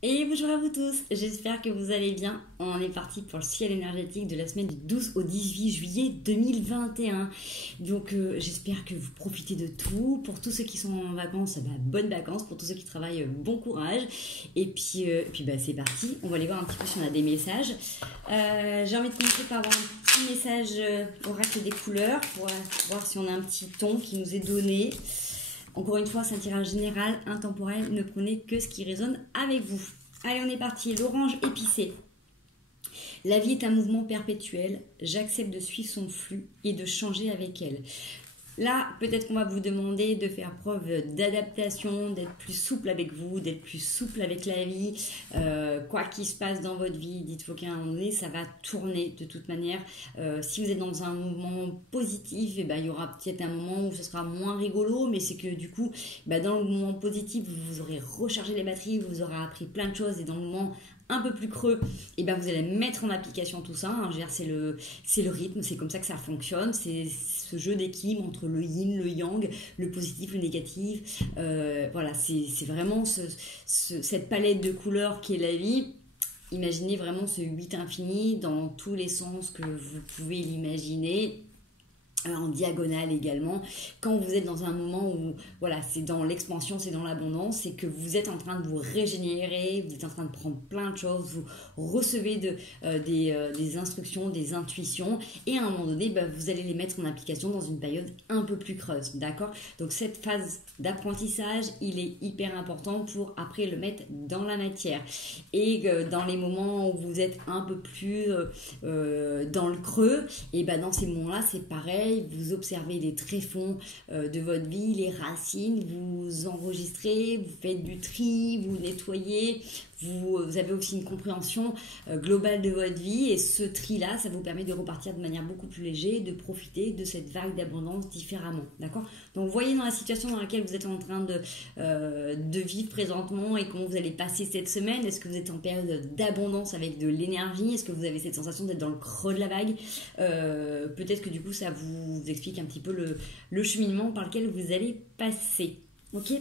Et bonjour à vous tous, j'espère que vous allez bien. On est parti pour le ciel énergétique de la semaine du 12 au 18 juillet 2021. Donc j'espère que vous profitez de tout. Pour tous ceux qui sont en vacances, bonnes vacances. Pour tous ceux qui travaillent, bon courage. Et puis c'est parti, on va aller voir un petit peu si on a des messages. J'ai envie de commencer par avoir un petit message oracle des couleurs pour voir si on a un petit ton qui nous est donné. Encore une fois, c'est un tirage général, intemporel, ne prenez que ce qui résonne avec vous. Allez, on est parti, l'orange épicé. La vie est un mouvement perpétuel, j'accepte de suivre son flux et de changer avec elle. Là, peut-être qu'on va vous demander de faire preuve d'adaptation, d'être plus souple avec vous, d'être plus souple avec la vie. Quoi qu'il se passe dans votre vie, dites-vous qu'à un moment donné, ça va tourner de toute manière. Si vous êtes dans un mouvement positif, il y aura peut-être un moment où ce sera moins rigolo, mais c'est que du coup, dans le mouvement positif, vous aurez rechargé les batteries, vous aurez appris plein de choses, et dans le moment un peu plus creux, vous allez mettre en application tout ça. Hein. C'est le rythme, c'est comme ça que ça fonctionne. C'est ce jeu d'équilibre entre le yin, le yang, le positif, le négatif. Voilà, c'est vraiment cette palette de couleurs qui est la vie. Imaginez vraiment ce 8 infini dans tous les sens que vous pouvez l'imaginer. En diagonale également, quand vous êtes dans un moment où voilà, c'est dans l'expansion, c'est dans l'abondance, c'est que vous êtes en train de vous régénérer, vous êtes en train de prendre plein de choses, vous recevez des instructions, des intuitions, et à un moment donné, vous allez les mettre en application dans une période un peu plus creuse, d'accord? Donc cette phase d'apprentissage, il est hyper important pour après le mettre dans la matière. Et dans les moments où vous êtes un peu plus dans le creux, et dans ces moments-là, c'est pareil. Vous observez les tréfonds de votre vie, les racines, vous enregistrez, vous faites du tri, vous nettoyez, vous avez aussi une compréhension globale de votre vie, et ce tri-là, ça vous permet de repartir de manière beaucoup plus légère, de profiter de cette vague d'abondance différemment, d'accord? Donc voyez dans la situation dans laquelle vous êtes en train de vivre présentement et comment vous allez passer cette semaine. Est-ce que vous êtes en période d'abondance avec de l'énergie? Est-ce que vous avez cette sensation d'être dans le creux de la vague? Peut-être que du coup ça vous explique un petit peu le cheminement par lequel vous allez passer. Ok,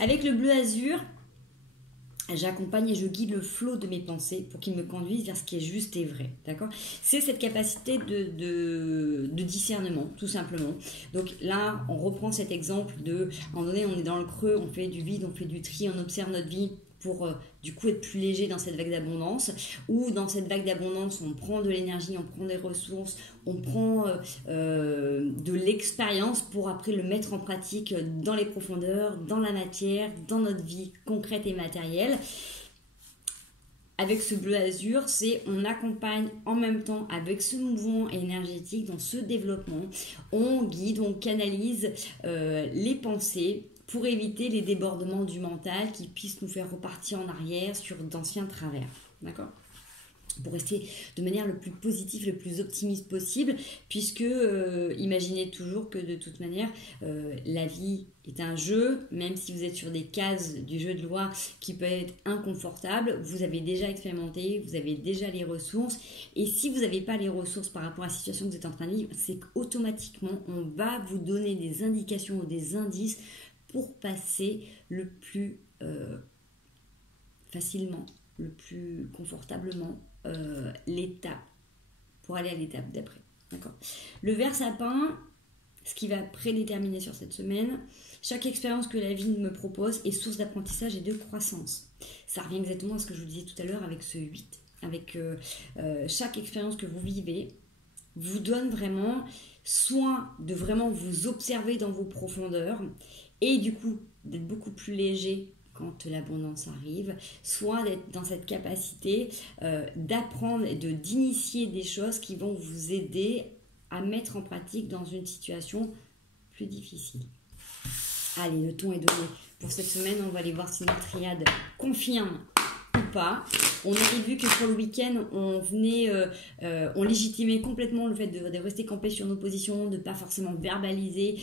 avec le bleu azur, j'accompagne et je guide le flot de mes pensées pour qu'ils me conduisent vers ce qui est juste et vrai. D'accord? C'est cette capacité de discernement, tout simplement. Donc là, on reprend cet exemple de, à un moment donné, on est dans le creux, on fait du vide, on fait du tri, on observe notre vie pour du coup être plus léger dans cette vague d'abondance, ou dans cette vague d'abondance on prend de l'énergie, on prend des ressources, on prend de l'expérience pour après le mettre en pratique dans les profondeurs, dans la matière, dans notre vie concrète et matérielle. Avec ce bleu azur, c'est on accompagne en même temps avec ce mouvement énergétique dans ce développement, on guide, on canalise les pensées pour éviter les débordements du mental qui puissent nous faire repartir en arrière sur d'anciens travers. D'accord ? Pour rester de manière le plus positive, le plus optimiste possible, puisque imaginez toujours que de toute manière, la vie est un jeu, même si vous êtes sur des cases du jeu de loi qui peut être inconfortable, vous avez déjà expérimenté, vous avez déjà les ressources, et si vous n'avez pas les ressources par rapport à la situation que vous êtes en train de vivre, c'est qu'automatiquement, on va vous donner des indications ou des indices pour passer le plus facilement, le plus confortablement l'étape, pour aller à l'étape d'après. D'accord. Le vert sapin, ce qui va prédéterminer sur cette semaine, chaque expérience que la vie me propose est source d'apprentissage et de croissance. Ça revient exactement à ce que je vous disais tout à l'heure avec ce 8. Avec chaque expérience que vous vivez vous donne vraiment soin de vraiment vous observer dans vos profondeurs et du coup d'être beaucoup plus léger quand l'abondance arrive, soit d'être dans cette capacité d'apprendre et d'initier des choses qui vont vous aider à mettre en pratique dans une situation plus difficile. Allez, le ton est donné pour cette semaine. On va aller voir si notre triade confirme ou pas. On avait vu que sur le week-end, on légitimait complètement le fait de rester campé sur nos positions, de ne pas forcément verbaliser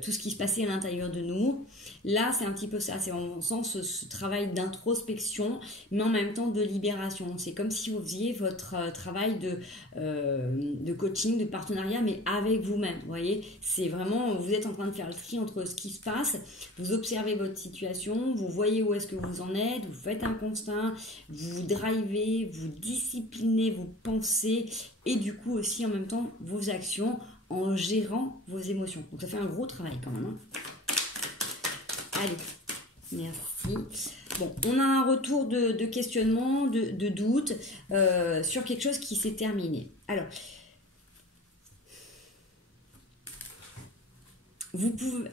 tout ce qui se passait à l'intérieur de nous. Là, c'est un petit peu ça, c'est en mon sens ce travail d'introspection, mais en même temps de libération. C'est comme si vous faisiez votre travail de coaching, de partenariat, mais avec vous-même. Vous voyez, c'est vraiment, vous êtes en train de faire le tri entre ce qui se passe, vous observez votre situation, vous voyez où est-ce que vous en êtes, vous faites un constat, vous drivez, vous disciplinez vos pensées et du coup aussi en même temps vos actions en gérant vos émotions. Donc ça fait un gros travail quand même. Allez, merci. Bon, on a un retour de questionnement, de doute sur quelque chose qui s'est terminé. Alors, vous pouvez,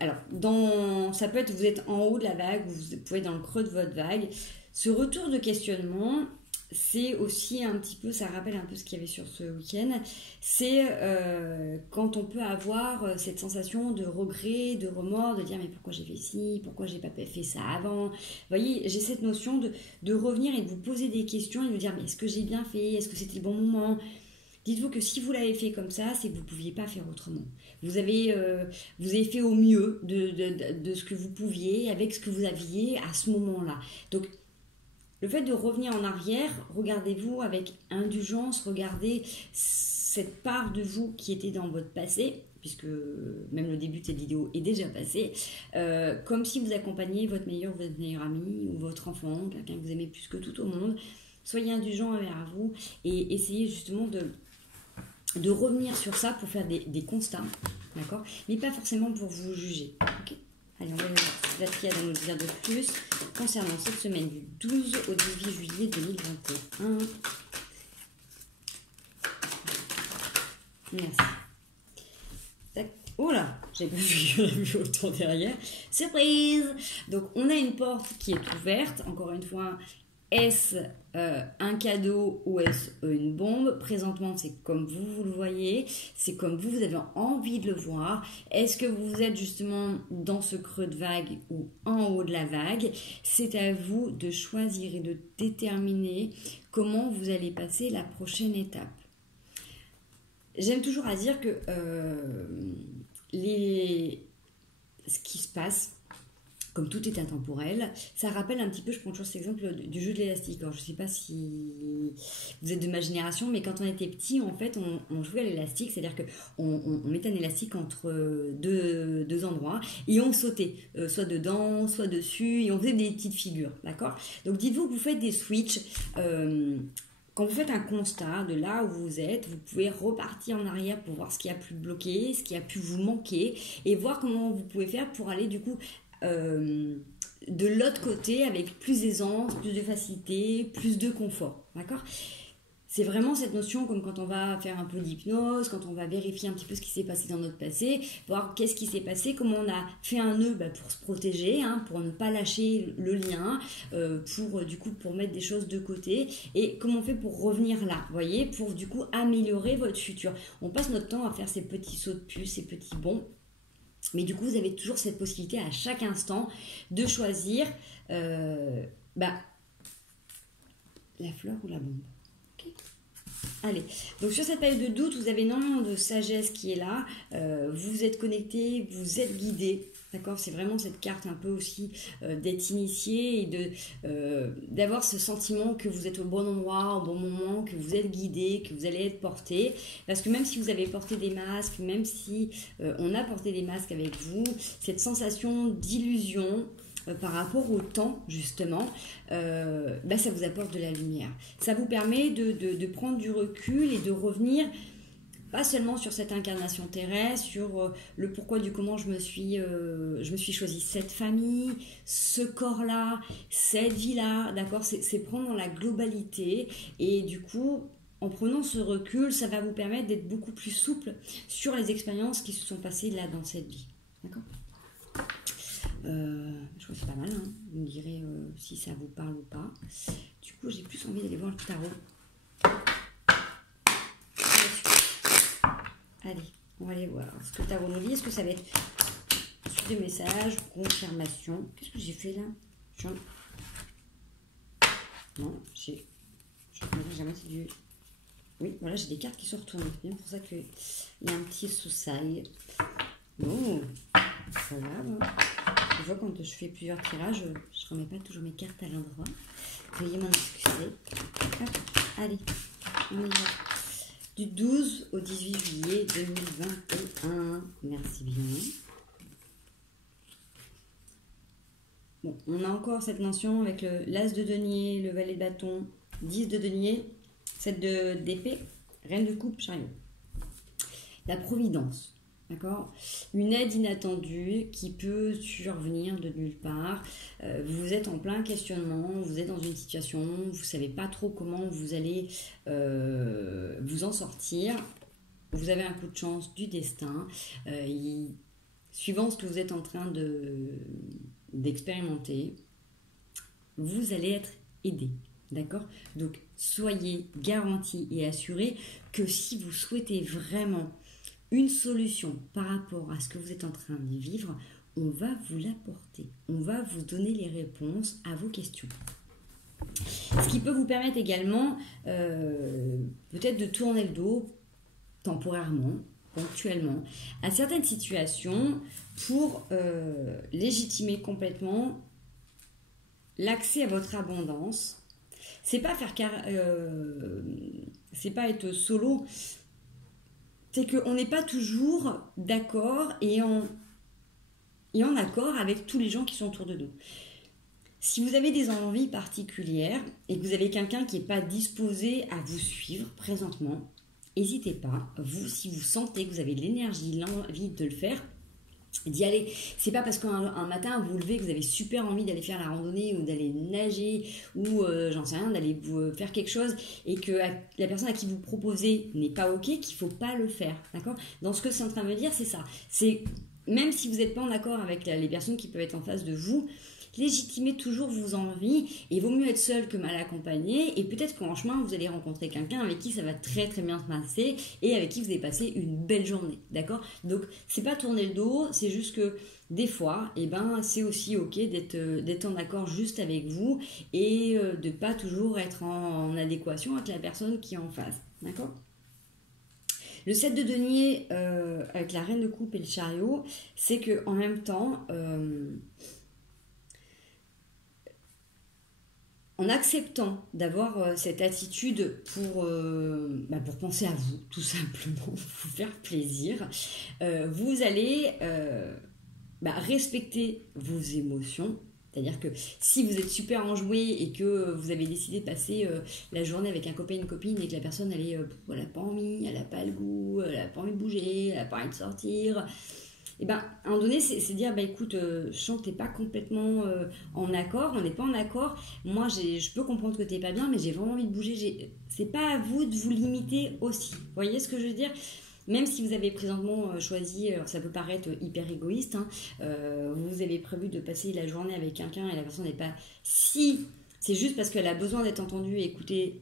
ça peut être, vous êtes en haut de la vague, vous pouvez être dans le creux de votre vague. Ce retour de questionnement, c'est aussi un petit peu, ça rappelle un peu ce qu'il y avait sur ce week-end, c'est quand on peut avoir cette sensation de regret, de remords, de dire mais pourquoi j'ai fait ci, pourquoi j'ai pas fait ça avant. Vous voyez, j'ai cette notion de revenir et de vous poser des questions et de vous dire mais est-ce que j'ai bien fait, est-ce que c'était le bon moment. Dites-vous que si vous l'avez fait comme ça, c'est que vous ne pouviez pas faire autrement. Vous avez fait au mieux de ce que vous pouviez, avec ce que vous aviez à ce moment-là. Donc, le fait de revenir en arrière, regardez-vous avec indulgence, regardez cette part de vous qui était dans votre passé, puisque même le début de cette vidéo est déjà passé, comme si vous accompagniez votre meilleur ami ou votre enfant, quelqu'un que vous aimez plus que tout au monde. Soyez indulgent envers vous et essayez justement de revenir sur ça pour faire des constats, d'accord, mais pas forcément pour vous juger. Okay. Allez, on va voir ce qu'il y a à nous dire de plus concernant cette semaine du 12 au 18 juillet 2021. Merci. Tac. Oh là, j'ai pas vu autant derrière. Surprise! Donc, on a une porte qui est ouverte. Encore une fois, est-ce un cadeau ou est-ce une bombe? Présentement, c'est comme vous le voyez, c'est comme vous avez envie de le voir. Est-ce que vous êtes justement dans ce creux de vague ou en haut de la vague? C'est à vous de choisir et de déterminer comment vous allez passer la prochaine étape. J'aime toujours à dire que ce qui se passe, comme tout est intemporel, ça rappelle un petit peu, je prends toujours cet exemple du jeu de l'élastique. Alors, je ne sais pas si vous êtes de ma génération, mais quand on était petit, en fait, on jouait à l'élastique, c'est-à-dire qu'on mettait un élastique entre deux endroits et on sautait, soit dedans, soit dessus, et on faisait des petites figures, d'accord? Donc, dites-vous que vous faites des switches. Quand vous faites un constat de là où vous êtes, vous pouvez repartir en arrière pour voir ce qui a pu bloquer, ce qui a pu vous manquer, et voir comment vous pouvez faire pour aller du coup de l'autre côté avec plus d'aisance, plus de facilité, plus de confort, d'accord? C'est vraiment cette notion comme quand on va faire un peu d'hypnose, quand on va vérifier un petit peu ce qui s'est passé dans notre passé, voir qu'est-ce qui s'est passé, comment on a fait un nœud pour se protéger, pour ne pas lâcher le lien, pour mettre des choses de côté, et comment on fait pour revenir là, vous voyez, pour du coup améliorer votre futur. On passe notre temps à faire ces petits sauts de puce, ces petits bonds. Mais du coup, vous avez toujours cette possibilité à chaque instant de choisir la fleur ou la bombe. Okay. Allez, donc sur cette période de doute, vous avez énormément de sagesse qui est là. Vous êtes connecté, vous êtes guidé. D'accord, c'est vraiment cette carte un peu aussi d'être initié et d'avoir ce sentiment que vous êtes au bon endroit, au bon moment, que vous êtes guidé, que vous allez être porté. Parce que même si vous avez porté des masques, même si on a porté des masques avec vous, cette sensation d'illusion par rapport au temps, justement, ça vous apporte de la lumière. Ça vous permet de prendre du recul et de revenir pas seulement sur cette incarnation terrestre, sur le pourquoi du comment je me suis choisi cette famille, ce corps-là, cette vie-là, d'accord, c'est prendre dans la globalité et du coup, en prenant ce recul, ça va vous permettre d'être beaucoup plus souple sur les expériences qui se sont passées là dans cette vie, d'accord. Je crois que c'est pas mal, hein. Vous me direz si ça vous parle ou pas. Du coup, j'ai plus envie d'aller voir le tarot. Allez, on va aller voir ce que le tarot nous dit. Est-ce que ça va être suite de messages, confirmation? Qu'est-ce que j'ai fait là? Non, j'ai jamais du... Oui, voilà, j'ai des cartes qui se retournent. C'est bien pour ça qu'il y a un petit soussail. Oh, ça va. Bon. Des fois, quand je fais plusieurs tirages, je remets pas toujours mes cartes à l'endroit. Veuillez m'en excuser. Hop, allez, on y va. Du 12 au 18 juillet 2021. Merci bien. Bon, on a encore cette mention avec l'as de denier, le valet de bâton, 10 de denier, 7 d'épée, reine de coupe, chariot. La providence, d'accord? Une aide inattendue qui peut survenir de nulle part. Vous êtes en plein questionnement, vous êtes dans une situation, vous ne savez pas trop comment vous allez vous en sortir. Vous avez un coup de chance du destin. Suivant ce que vous êtes en train d'expérimenter, vous allez être aidé. D'accord? Donc, soyez garantis et assurés que si vous souhaitez vraiment une solution par rapport à ce que vous êtes en train de vivre, on va vous l'apporter. On va vous donner les réponses à vos questions. Ce qui peut vous permettre également peut-être de tourner le dos temporairement, ponctuellement, à certaines situations pour légitimer complètement l'accès à votre abondance. C'est pas c'est pas être solo, c'est qu'on n'est pas toujours d'accord et en accord avec tous les gens qui sont autour de nous. Si vous avez des envies particulières et que vous avez quelqu'un qui n'est pas disposé à vous suivre présentement, n'hésitez pas, si vous sentez que vous avez l'énergie, l'envie de le faire, d'y aller. C'est pas parce qu'un matin vous vous levez que vous avez super envie d'aller faire la randonnée ou d'aller nager ou j'en sais rien, d'aller faire quelque chose et que la personne à qui vous proposez n'est pas ok, qu'il faut pas le faire, d'accord? Dans ce que c'est en train de me dire, c'est ça. C'est même si vous n'êtes pas en accord avec les personnes qui peuvent être en face de vous, légitimez toujours vos envies et vaut mieux être seul que mal accompagné et peut-être qu'en chemin vous allez rencontrer quelqu'un avec qui ça va très très bien se passer et avec qui vous allez passer une belle journée, d'accord? Donc c'est pas tourner le dos, c'est juste que des fois c'est aussi ok d'être en accord juste avec vous et de pas toujours être en adéquation avec la personne qui est en face, d'accord? Le 7 de denier avec la reine de coupe et le chariot, c'est que en même temps en acceptant d'avoir cette attitude pour penser à vous, tout simplement, vous faire plaisir, vous allez respecter vos émotions. C'est-à-dire que si vous êtes super enjoué et que vous avez décidé de passer la journée avec un copain, une copine et que la personne elle n'a pas envie, elle n'a pas le goût, elle n'a pas envie de bouger, elle n'a pas envie de sortir... Et à un moment donné, c'est dire, écoute, je sens que tu n'es pas complètement en accord, on n'est pas en accord. Moi, je peux comprendre que tu n'es pas bien, mais j'ai vraiment envie de bouger. C'est pas à vous de vous limiter aussi. Vous voyez ce que je veux dire? Même si vous avez présentement choisi, alors ça peut paraître hyper égoïste, vous avez prévu de passer la journée avec quelqu'un et la personne n'est pas... Si c'est juste parce qu'elle a besoin d'être entendue et écoutée,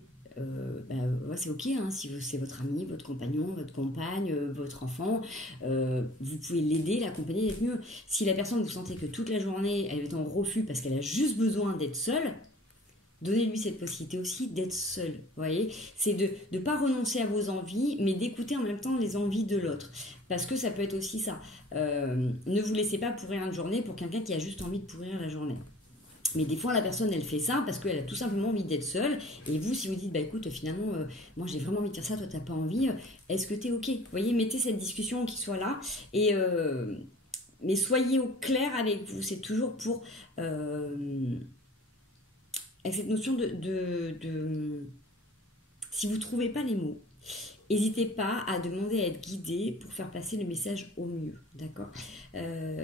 c'est ok, si c'est votre ami, votre compagnon, votre compagne, votre enfant, vous pouvez l'aider, l'accompagner, d'être mieux. Si la personne, vous sentez que toute la journée elle est en refus parce qu'elle a juste besoin d'être seule, donnez-lui cette possibilité aussi d'être seule. Vous voyez, c'est de ne pas renoncer à vos envies, mais d'écouter en même temps les envies de l'autre. Parce que ça peut être aussi ça. Ne vous laissez pas pourrir une journée pour quelqu'un qui a juste envie de pourrir la journée. Mais des fois, la personne, elle fait ça parce qu'elle a tout simplement envie d'être seule. Et vous, si vous dites, écoute, finalement, moi, j'ai vraiment envie de faire ça, toi, t'as pas envie. Est-ce que t'es OK? Vous voyez, mettez cette discussion qui soit là. Mais soyez au clair avec vous. C'est toujours pour... avec cette notion de... Si vous ne trouvez pas les mots, n'hésitez pas à demander à être guidé pour faire passer le message au mieux, d'accord?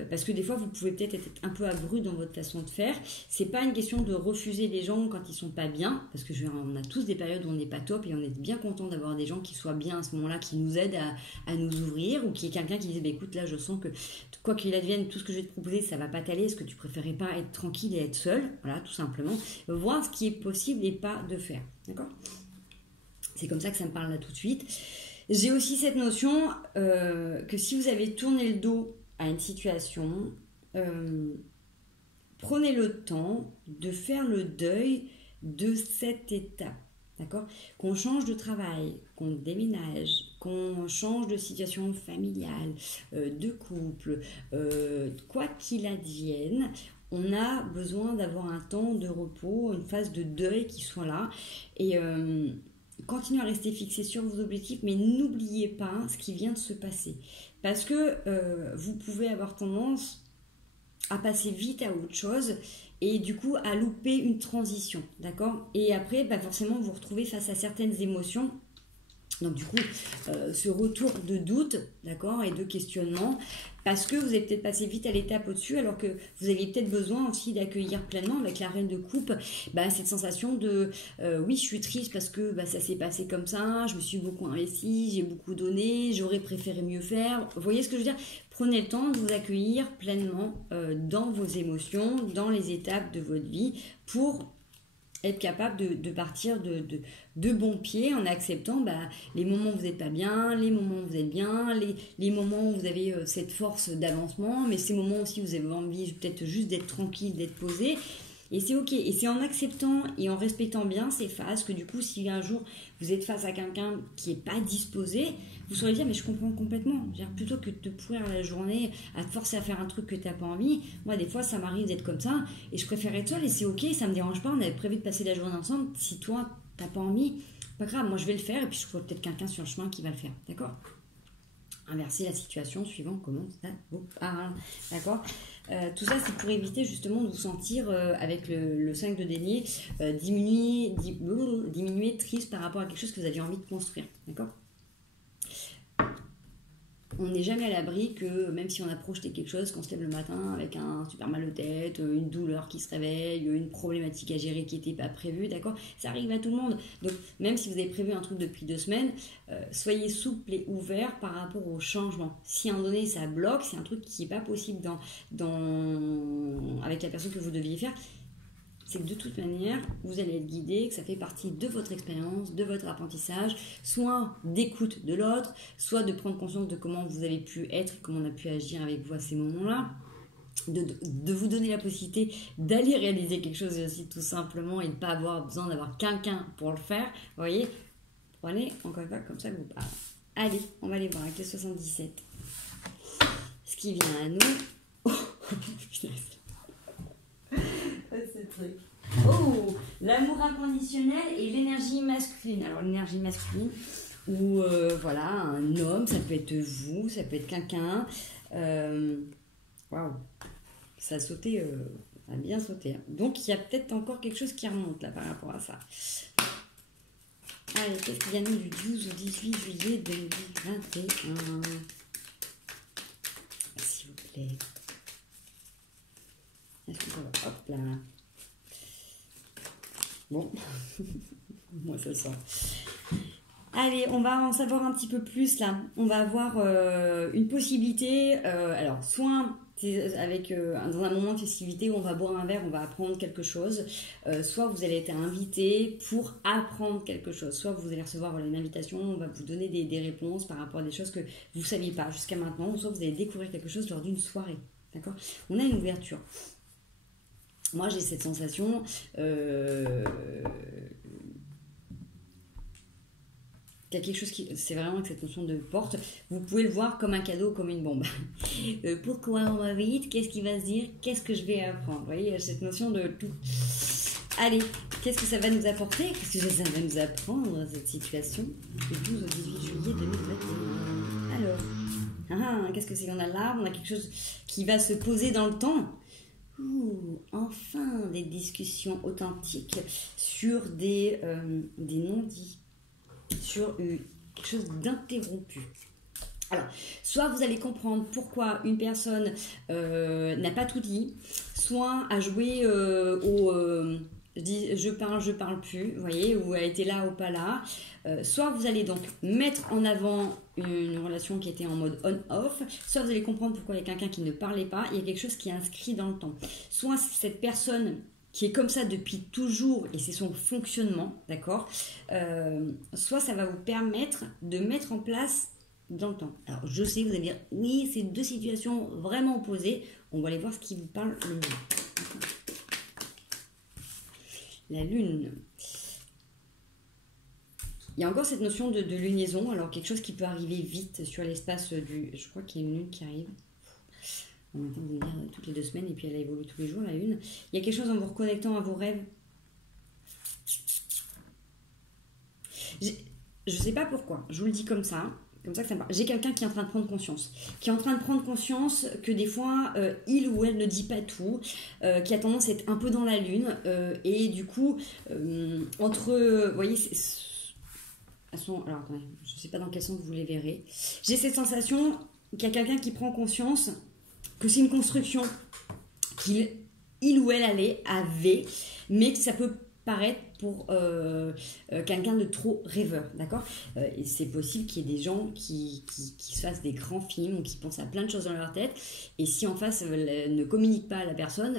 Parce que des fois, vous pouvez peut-être être un peu abrupt dans votre façon de faire. C'est pas une question de refuser les gens quand ils sont pas bien, parce que on a tous des périodes où on n'est pas top et on est bien content d'avoir des gens qui soient bien à ce moment-là, qui nous aident à nous ouvrir, ou qui est quelqu'un qui dit, écoute, là, je sens que quoi qu'il advienne, tout ce que je vais te proposer, ça va pas t'aller. Est-ce que tu préférais pas être tranquille et être seul? Voilà, tout simplement. Voir ce qui est possible et pas de faire, d'accord? C'est comme ça que ça me parle là tout de suite. J'ai aussi cette notion que si vous avez tourné le dos à une situation, prenez le temps de faire le deuil de cette étape. D'accord? Qu'on change de travail, qu'on déménage, qu'on change de situation familiale, de couple, quoi qu'il advienne, on a besoin d'avoir un temps de repos, une phase de deuil qui soit là. Et... continuez à rester fixé sur vos objectifs, mais n'oubliez pas ce qui vient de se passer. Parce que vous pouvez avoir tendance à passer vite à autre chose et du coup à louper une transition, d'accord? Et après, bah, forcément, vous vous retrouvez face à certaines émotions. Donc du coup, ce retour de doute, d'accord, et de questionnement, parce que vous avez peut-être passé vite à l'étape au-dessus, alors que vous aviez peut-être besoin aussi d'accueillir pleinement avec la reine de coupe, bah, cette sensation de oui, je suis triste parce que bah, ça s'est passé comme ça, je me suis beaucoup investie, j'ai beaucoup donné, j'aurais préféré mieux faire. Vous voyez ce que je veux dire? Prenez le temps de vous accueillir pleinement dans vos émotions, dans les étapes de votre vie, pour être capable de partir de bons pieds en acceptant bah, les moments où vous n'êtes pas bien, les moments où vous êtes bien, les moments où vous avez cette force d'avancement, mais ces moments aussi où vous avez envie peut-être juste d'être tranquille, d'être posé. Et c'est ok. Et c'est en acceptant et en respectant bien ces phases que du coup, si un jour vous êtes face à quelqu'un qui n'est pas disposé, vous saurez dire, mais je comprends complètement. Plutôt que de te pourrir la journée, à te forcer à faire un truc que tu n'as pas envie, moi, des fois, ça m'arrive d'être comme ça et je préfère être seule et c'est ok, ça ne me dérange pas. On avait prévu de passer la journée ensemble. Si toi, tu n'as pas envie, pas grave, moi, je vais le faire et puis je trouve peut-être quelqu'un sur le chemin qui va le faire. D'accord? Inverser la situation suivant comment ça vous parle. D'accord? Tout ça, c'est pour éviter justement de vous sentir, avec le 5 de denier, diminuer triste par rapport à quelque chose que vous aviez envie de construire. D'accord? On n'est jamais à l'abri que, même si on a projeté quelque chose, qu'on se lève le matin avec un super mal de tête, une douleur qui se réveille, une problématique à gérer qui n'était pas prévue, d'accord? Ça arrive à tout le monde. Donc, même si vous avez prévu un truc depuis 2 semaines, soyez souple et ouvert par rapport au changement. Si à un moment donné, ça bloque, c'est un truc qui n'est pas possible avec la personne que vous deviez faire, c'est que de toute manière, vous allez être guidé, que ça fait partie de votre expérience, de votre apprentissage, soit d'écoute de l'autre, soit de prendre conscience de comment vous avez pu être, comment on a pu agir avec vous à ces moments-là, de vous donner la possibilité d'aller réaliser quelque chose aussi tout simplement et de ne pas avoir besoin d'avoir quelqu'un pour le faire. Vous voyez, prenez encore une fois comme ça que vous parlez. Allez, on va aller voir avec les 77. Ce qui vient à nous... Oh, oh, l'amour inconditionnel et l'énergie masculine. Alors l'énergie masculine, où voilà, un homme, ça peut être vous, ça peut être quelqu'un. Waouh, ça a sauté, ça a bien sauté. Hein. Donc il y a peut-être encore quelque chose qui remonte là par rapport à ça. Allez, qu'est-ce qu'il y a nous du 12 au 18 juillet 2021? S'il vous plaît. Est-ce qu'on va... Hop là. Bon, moi ça sort. Allez, on va en savoir un petit peu plus là. On va avoir une possibilité. Alors, soit avec dans un moment de festivité où on va boire un verre, on va apprendre quelque chose. Soit vous allez être invité pour apprendre quelque chose. Soit vous allez recevoir une invitation, on va vous donner des réponses par rapport à des choses que vous ne saviez pas jusqu'à maintenant. Soit vous allez découvrir quelque chose lors d'une soirée. D'accord? On a une ouverture. Moi, j'ai cette sensation, qu'il y a quelque chose qui... C'est vraiment cette notion de porte. Vous pouvez le voir comme un cadeau, comme une bombe. Pourquoi on va vite? Qu'est-ce qui va se dire? Qu'est-ce que je vais apprendre? Vous voyez, il y a cette notion de tout. Allez, qu'est-ce que ça va nous apporter? Qu'est-ce que ça va nous apprendre, cette situation? Du 12 au 18 juillet 2021. Alors, qu'est-ce que c'est qu'on a là? On a quelque chose qui va se poser dans le temps. Enfin des discussions authentiques sur des non-dits, sur quelque chose d'interrompu. Alors, soit vous allez comprendre pourquoi une personne n'a pas tout dit, soit a joué je parle plus, vous voyez, ou a été là ou pas là. Soit vous allez donc mettre en avant une relation qui était en mode on-off, soit vous allez comprendre pourquoi il y a quelqu'un qui ne parlait pas, il y a quelque chose qui est inscrit dans le temps. Soit cette personne qui est comme ça depuis toujours et c'est son fonctionnement, d'accord, soit ça va vous permettre de mettre en place dans le temps. Alors je sais, vous allez dire, oui, c'est 2 situations vraiment opposées, on va aller voir ce qui vous parle le mieux. La lune. Il y a encore cette notion de lunaison, alors quelque chose qui peut arriver vite sur l'espace du... Je crois qu'il y a une lune qui arrive. En même temps, vous dire toutes les 2 semaines, et puis elle évolue tous les jours, la lune. Il y a quelque chose en vous reconnectant à vos rêves. Je ne sais pas pourquoi, je vous le dis comme ça. comme ça que ça me parle. J'ai quelqu'un qui est en train de prendre conscience. Qui est en train de prendre conscience que des fois, il ou elle ne dit pas tout, qui a tendance à être un peu dans la lune. Et du coup, vous voyez, alors attendez, je ne sais pas dans quel sens vous les verrez. J'ai cette sensation qu'il y a quelqu'un qui prend conscience que c'est une construction qu'il ou elle avait, mais que ça peut paraître pour quelqu'un de trop rêveur, d'accord. Et c'est possible qu'il y ait des gens qui se fassent des grands films ou qui pensent à plein de choses dans leur tête, et si en face ne communique pas à la personne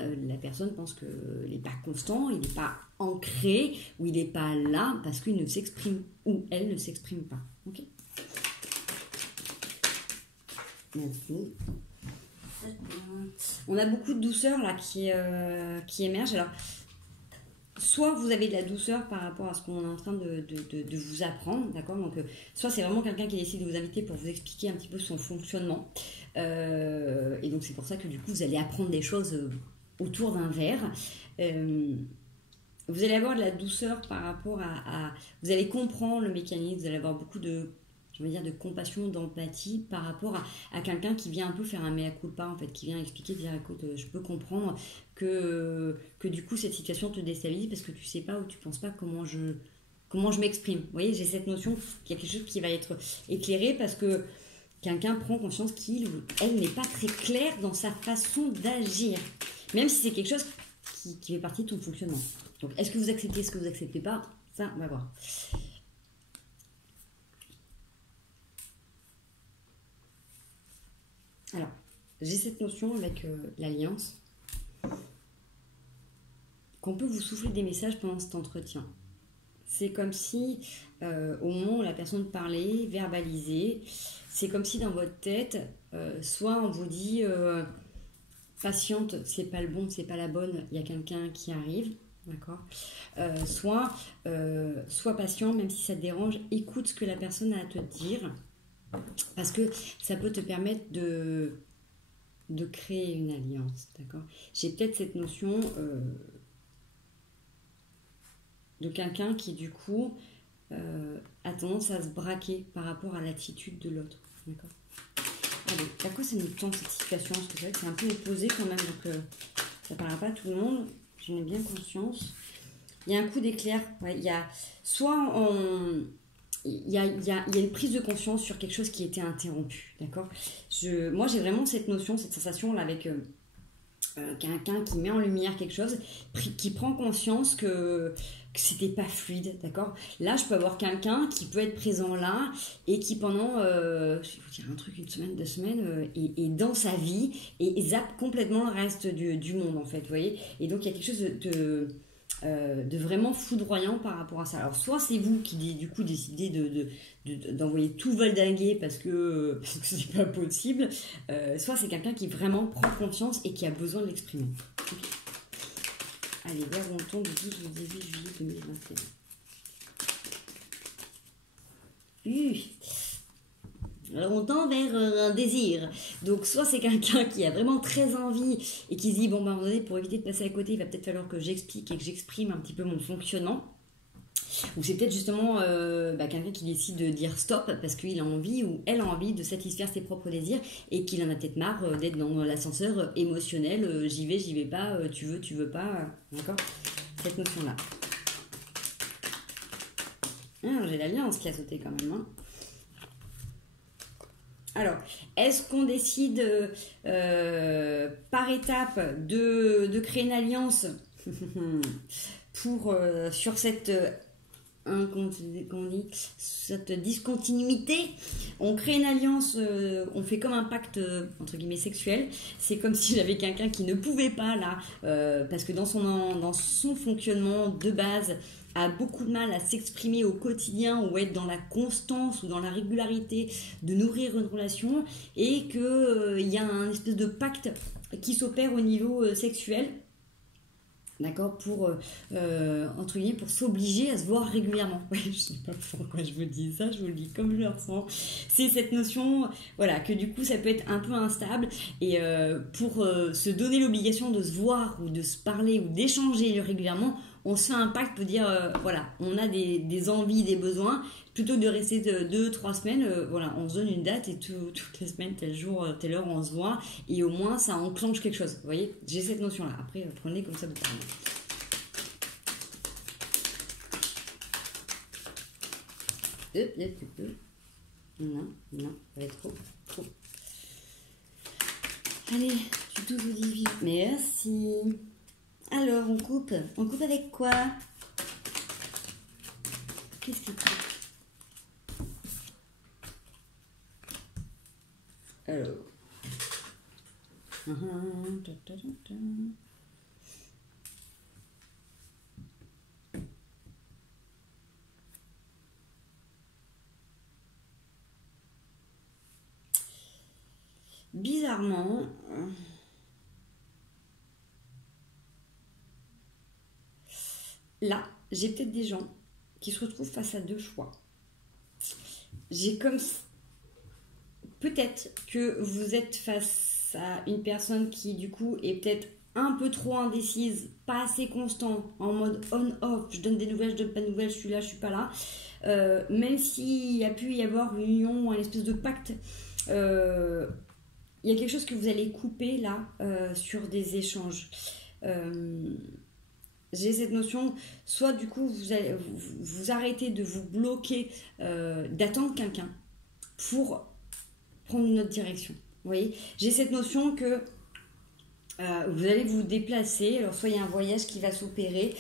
pense qu'il n'est pas constant, il n'est pas ancré, ou il n'est pas là parce qu'il ne s'exprime, ou elle ne s'exprime pas. Ok. Merci. On a beaucoup de douceur là qui émerge. Alors, soit vous avez de la douceur par rapport à ce qu'on est en train de vous apprendre, d'accord. Donc, soit c'est vraiment quelqu'un qui décide de vous inviter pour vous expliquer un petit peu son fonctionnement. Et donc, c'est pour ça que du coup, vous allez apprendre des choses autour d'un verre. Vous allez avoir de la douceur par rapport à... Vous allez comprendre le mécanisme, vous allez avoir beaucoup de compassion, d'empathie par rapport à quelqu'un qui vient un peu faire un mea culpa, en fait, qui vient expliquer, dire écoute, je peux comprendre que du coup cette situation te déstabilise parce que tu sais pas ou tu penses pas comment je m'exprime. Vous voyez, j'ai cette notion qu'il y a quelque chose qui va être éclairé parce que quelqu'un prend conscience qu'il ou elle n'est pas très clair dans sa façon d'agir, même si c'est quelque chose qui fait partie de ton fonctionnement. Donc, est-ce que vous acceptez, est-ce que vous acceptez pas? Ça, on va voir. Alors, j'ai cette notion avec l'alliance qu'on peut vous souffler des messages pendant cet entretien. C'est comme si, au moment où la personne parlait, verbalisait, c'est comme si dans votre tête, soit on vous dit patiente, c'est pas le bon, c'est pas la bonne, il y a quelqu'un qui arrive, d'accord, soit patient, même si ça te dérange, écoute ce que la personne a à te dire. Parce que ça peut te permettre de créer une alliance, d'accord. J'ai peut-être cette notion de quelqu'un qui, du coup, a tendance à se braquer par rapport à l'attitude de l'autre, d'accord. Allez, à quoi ça nous tend cette situation? Parce que c'est vrai que c'est un peu opposé quand même, donc ça ne parlera pas à tout le monde, j'en ai bien conscience. Il y a un coup d'éclair, ouais, il y a soit il y a une prise de conscience sur quelque chose qui était interrompu, d'accord. Moi, j'ai vraiment cette notion, cette sensation-là avec quelqu'un qui met en lumière quelque chose, qui prend conscience que c'était pas fluide, d'accord. Là, je peux avoir quelqu'un qui peut être présent là et qui pendant, je vais vous dire un truc, une semaine, 2 semaines, est dans sa vie et zappe complètement le reste du monde, en fait, vous voyez. Et donc, il y a quelque chose de vraiment foudroyant par rapport à ça. Alors soit c'est vous qui du coup décidez d'envoyer tout valdinguer parce que c'est pas possible, soit c'est quelqu'un qui vraiment prend confiance et qui a besoin de l'exprimer. Okay. Allez, vers on tombe du 12 au 18 juillet 2021. Alors on tend vers un désir. Donc soit c'est quelqu'un qui a vraiment très envie et qui se dit bon ben à un moment donné, pour éviter de passer à côté, il va peut-être falloir que j'explique et que j'exprime un petit peu mon fonctionnement. Ou c'est peut-être justement quelqu'un qui décide de dire stop parce qu'il a envie ou elle a envie de satisfaire ses propres désirs et qu'il en a peut-être marre d'être dans l'ascenseur émotionnel, j'y vais pas, tu veux pas, d'accord, cette notion-là. J'ai l'alliance qui a sauté quand même, hein. Alors, est-ce qu'on décide par étape de créer une alliance pour sur cette discontinuité? On crée une alliance, on fait comme un pacte entre guillemets sexuel. C'est comme si j'avais quelqu'un qui ne pouvait pas là, parce que dans son fonctionnement de base, a beaucoup de mal à s'exprimer au quotidien ou être dans la constance ou dans la régularité de nourrir une relation, et qu'il y a un espèce de pacte qui s'opère au niveau sexuel, d'accord, pour entre guillemets pour s'obliger à se voir régulièrement. Ouais, je sais pas pourquoi je vous dis ça, je vous le dis comme je le ressens. C'est cette notion, voilà, que du coup ça peut être un peu instable, et pour se donner l'obligation de se voir ou de se parler ou d'échanger régulièrement, on se fait un pacte pour dire, voilà, on a des envies, des besoins, plutôt que de rester 2-3 semaines, voilà, on se donne une date et toutes les semaines, tel jour, telle heure, on se voit, et au moins ça enclenche quelque chose. Vous voyez, j'ai cette notion-là. Après, prenez comme ça vous parlez. Non, ça va être trop. Allez, du 12 au 18. Merci. Alors, on coupe. On coupe avec quoi? Qu'est-ce qui coupe? Alors. Bizarrement, là, j'ai peut-être des gens qui se retrouvent face à deux choix. J'ai comme... Peut-être que vous êtes face à une personne qui, du coup, est peut-être un peu trop indécise, pas assez constant, en mode on-off, je donne des nouvelles, je donne pas de nouvelles, je suis là, je suis pas là. Même s'il y a pu y avoir une union, une espèce de pacte, il y a quelque chose que vous allez couper là sur des échanges. J'ai cette notion, soit du coup vous arrêtez de vous bloquer, d'attendre quelqu'un pour prendre une autre direction. Vous voyez, j'ai cette notion que vous allez vous déplacer, alors soit il y a un voyage qui va s'opérer,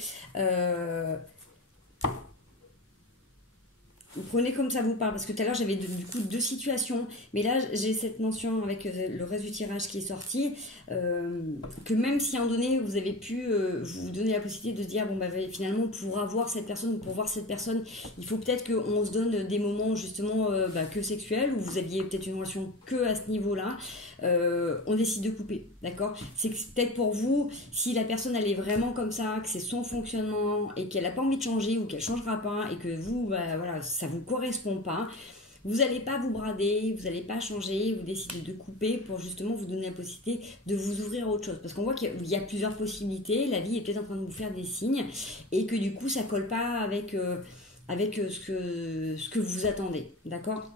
vous prenez comme ça vous parle, parce que tout à l'heure j'avais du coup deux situations, mais là j'ai cette mention avec le reste du tirage qui est sorti, que même si à un moment donné vous avez pu vous donner la possibilité de se dire bon bah finalement pour avoir cette personne ou pour voir cette personne, il faut peut-être qu'on se donne des moments justement que sexuels, où vous aviez peut-être une relation que à ce niveau-là, on décide de couper, d'accord? C'est peut-être pour vous, si la personne elle est vraiment comme ça, que c'est son fonctionnement et qu'elle n'a pas envie de changer ou qu'elle changera pas et que vous, voilà, ça vous correspond pas, vous n'allez pas vous brader, vous n'allez pas changer, vous décidez de couper pour justement vous donner la possibilité de vous ouvrir à autre chose. Parce qu'on voit qu'il y a plusieurs possibilités, la vie est peut-être en train de vous faire des signes et que du coup ça colle pas avec ce que vous attendez, d'accord?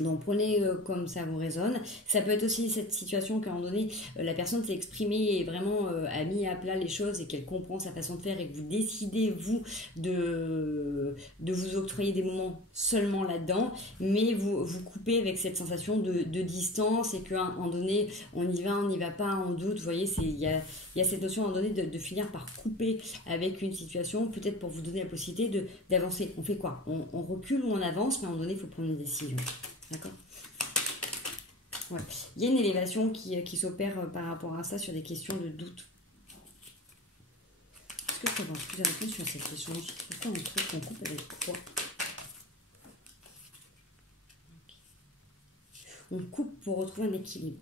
Donc prenez comme ça vous résonne. Ça peut être aussi cette situation qu'à un moment donné, la personne s'est exprimée et vraiment a mis à plat les choses et qu'elle comprend sa façon de faire et que vous décidez, vous, de vous octroyer des moments seulement là-dedans, mais vous coupez avec cette sensation de distance et qu'à un moment donné, on y va pas, on doute. Vous voyez, il y a cette notion à un moment donné de finir par couper avec une situation, peut-être pour vous donner la possibilité d'avancer. On fait quoi? On recule ou on avance, mais à un moment donné, il faut prendre une décision. D'accord. Ouais. Il y a une élévation qui s'opère par rapport à ça sur des questions de doute. Est-ce que je peux avoir plus de réponses sur cet échange? Pourquoi on trouve qu'on coupe avec quoi? On coupe pour retrouver un équilibre.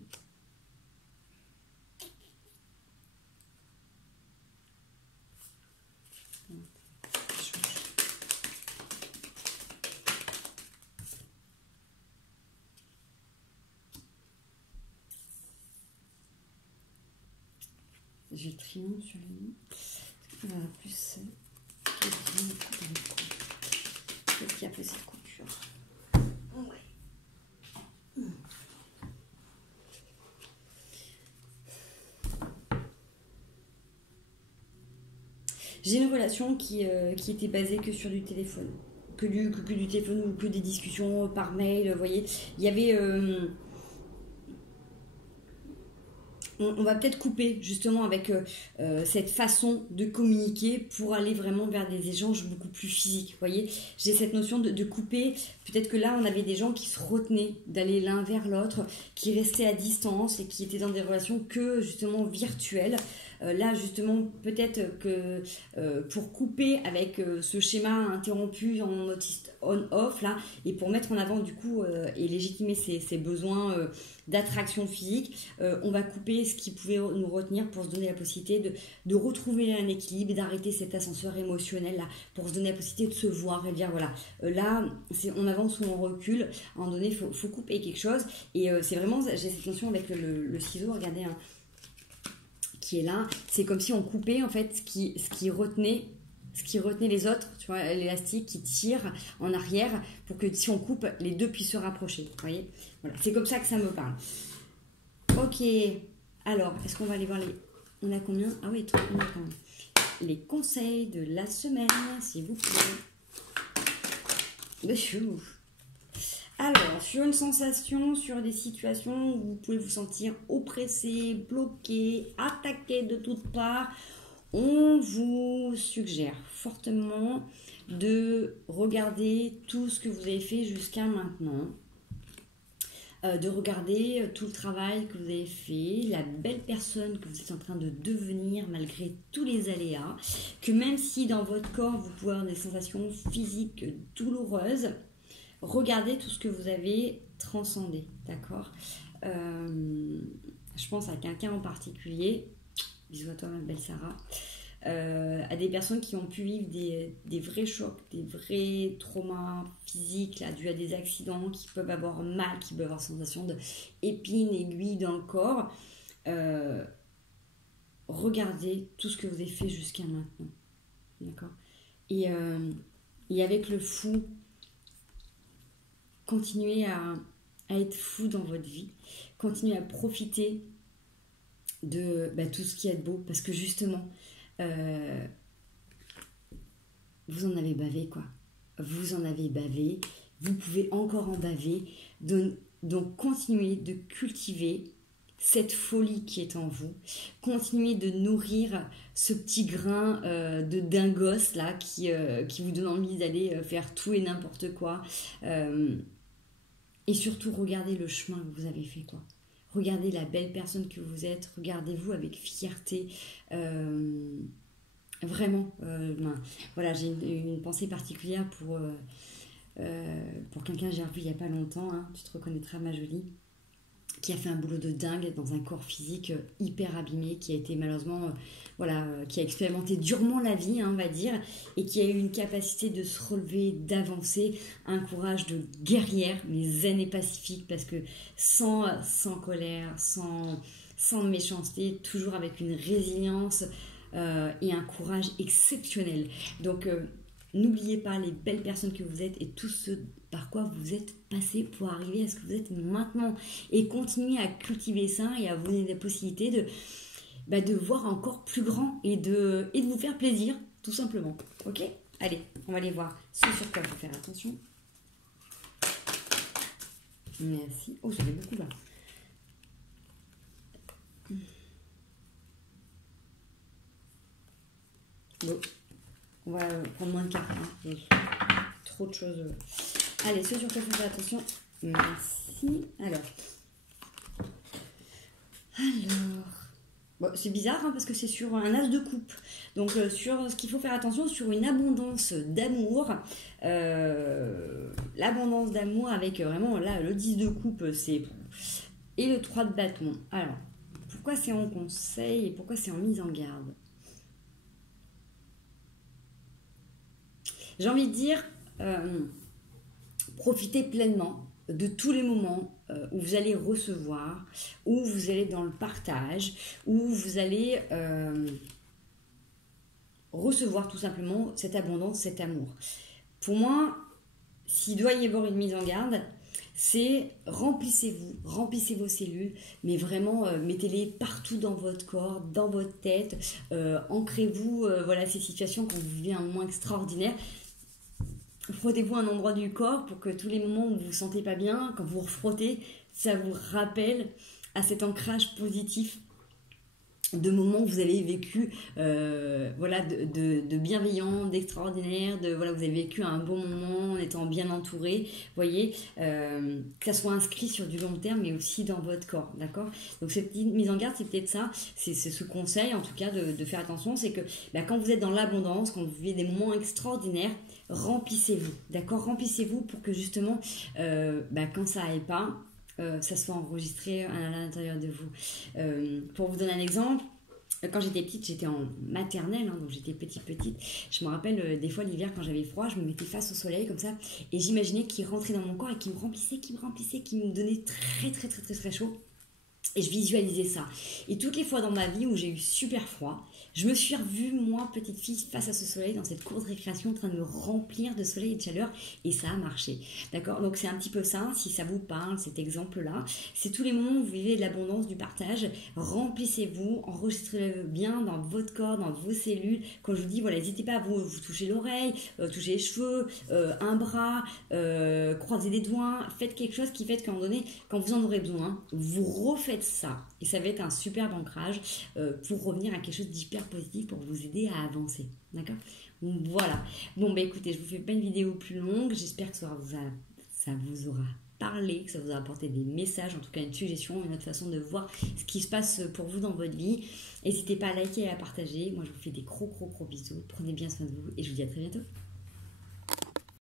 J'ai le triangle sur le nez. Plus qu'est-ce qui a fait cette coupure? Ouais. J'ai une relation qui était basée que sur du téléphone. Que du téléphone ou que des discussions par mail, vous voyez. Il y avait... on va peut-être couper justement avec cette façon de communiquer pour aller vraiment vers des échanges beaucoup plus physiques. Vous voyez, j'ai cette notion de couper. Peut-être que là, on avait des gens qui se retenaient d'aller l'un vers l'autre, qui restaient à distance et qui étaient dans des relations que justement virtuelles. Là, justement, peut-être que pour couper avec ce schéma interrompu en autiste on-off, là, et pour mettre en avant du coup et légitimer ses besoins d'attraction physique, on va couper ce qui pouvait nous retenir pour se donner la possibilité de retrouver un équilibre et d'arrêter cet ascenseur émotionnel là, pour se donner la possibilité de se voir et de dire voilà, là on avance ou on recule, à un moment donné il faut couper quelque chose et c'est vraiment, j'ai cette notion avec le ciseau, regardez, hein, qui est là. C'est comme si on coupait en fait ce qui retenait les autres, tu vois, l'élastique qui tire en arrière pour que si on coupe, les deux puissent se rapprocher. Vous voyez, voilà, c'est comme ça que ça me parle. Ok, alors, est-ce qu'on va aller voir les... On a combien? Ah oui, 30 minutes quand même. Les conseils de la semaine, s'il vous plaît. Alors, sur une sensation, sur des situations où vous pouvez vous sentir oppressé, bloqué, attaqué de toutes parts, on vous suggère fortement de regarder tout ce que vous avez fait jusqu'à maintenant, de regarder tout le travail que vous avez fait, la belle personne que vous êtes en train de devenir malgré tous les aléas, que même si dans votre corps vous pouvez avoir des sensations physiques douloureuses, regardez tout ce que vous avez transcendé, d'accord? Je pense à quelqu'un en particulier. Bisous à toi, ma belle Sarah. À des personnes qui ont pu vivre des vrais chocs, des vrais traumas physiques là, dus à des accidents, qui peuvent avoir mal, qui peuvent avoir sensation d'épines, aiguilles dans le corps. Regardez tout ce que vous avez fait jusqu'à maintenant. D'accord? Et avec le fou, continuez à être fou dans votre vie. Continuez à profiter de tout ce qui est beau, parce que justement vous en avez bavé, quoi. Vous en avez bavé, vous pouvez encore en baver, donc continuez de cultiver cette folie qui est en vous, continuez de nourrir ce petit grain de dingos là qui vous donne envie d'aller faire tout et n'importe quoi, et surtout regardez le chemin que vous avez fait, quoi. Regardez la belle personne que vous êtes, regardez-vous avec fierté. Vraiment, voilà, j'ai une pensée particulière pour quelqu'un que j'ai revu il n'y a pas longtemps, hein, tu te reconnaîtras, ma jolie, qui a fait un boulot de dingue dans un corps physique hyper abîmé, qui a été malheureusement, qui a expérimenté durement la vie, hein, on va dire, et qui a eu une capacité de se relever, d'avancer, un courage de guerrière, mais zen et pacifique, parce que sans colère, sans méchanceté, toujours avec une résilience et un courage exceptionnel. Donc, n'oubliez pas les belles personnes que vous êtes et tout ce par quoi vous êtes passé pour arriver à ce que vous êtes maintenant. Et continuez à cultiver ça et à vous donner la possibilité de voir encore plus grand et de vous faire plaisir, tout simplement. Ok? Allez, on va aller voir ce sur quoi il faut faire attention. Merci. Oh, ça fait beaucoup là. Bon. On va prendre moins de cartes. Hein. Trop de choses. Allez, ce sur quoi il faut faire attention. Merci. Alors. Bon, c'est bizarre hein, parce que c'est sur un as de coupe. Donc, sur ce qu'il faut faire attention, sur une abondance d'amour. L'abondance d'amour avec vraiment là, le 10 de coupe, c'est. Et le 3 de bâton. Alors, pourquoi c'est en conseil et pourquoi c'est en mise en garde? J'ai envie de dire, profitez pleinement de tous les moments où vous allez recevoir, où vous allez dans le partage, où vous allez recevoir tout simplement cette abondance, cet amour. Pour moi, s'il doit y avoir une mise en garde, c'est remplissez-vous, remplissez vos cellules, mais vraiment mettez-les partout dans votre corps, dans votre tête, ancrez-vous, ces situations quand vous vivez un moment extraordinaire. Frottez-vous un endroit du corps pour que tous les moments où vous vous sentez pas bien, quand vous refrottez, ça vous rappelle à cet ancrage positif de moments où vous avez vécu de bienveillant, d'extraordinaire, vous avez vécu un bon moment en étant bien entouré, voyez, que ça soit inscrit sur du long terme mais aussi dans votre corps, d'accord? Donc cette mise en garde, c'est peut-être ça, c'est ce conseil en tout cas de faire attention, c'est que quand vous êtes dans l'abondance, quand vous vivez des moments extraordinaires, remplissez-vous, d'accord? Remplissez-vous pour que justement, quand ça aille pas, ça soit enregistré à l'intérieur de vous. Pour vous donner un exemple, quand j'étais petite, j'étais en maternelle, hein, donc j'étais petite. Je me rappelle des fois l'hiver quand j'avais froid, je me mettais face au soleil comme ça et j'imaginais qu'il rentrait dans mon corps et qu'il me remplissait, qu'il me donnait très très très très très chaud. Et je visualisais ça. Et toutes les fois dans ma vie où j'ai eu super froid, je me suis revue, moi, petite fille, face à ce soleil, dans cette cour de récréation, en train de me remplir de soleil et de chaleur. Et ça a marché. D'accord? Donc c'est un petit peu ça, si ça vous parle, cet exemple-là. C'est tous les moments où vous vivez de l'abondance, du partage. Remplissez-vous, enregistrez-le bien dans votre corps, dans vos cellules. Quand je vous dis, voilà, n'hésitez pas à vous toucher l'oreille, toucher les cheveux, un bras, croiser des doigts. Faites quelque chose qui fait qu'à un moment donné, quand vous en aurez besoin, vous refaites ça et ça va être un superbe ancrage pour revenir à quelque chose d'hyper positif pour vous aider à avancer, d'accord? Voilà, bon bah écoutez, je vous fais pas une vidéo plus longue, j'espère que ça vous aura parlé, que ça vous a apporté des messages, en tout cas une suggestion, une autre façon de voir ce qui se passe pour vous dans votre vie. N'hésitez pas à liker et à partager, moi je vous fais des gros bisous, prenez bien soin de vous et je vous dis à très bientôt.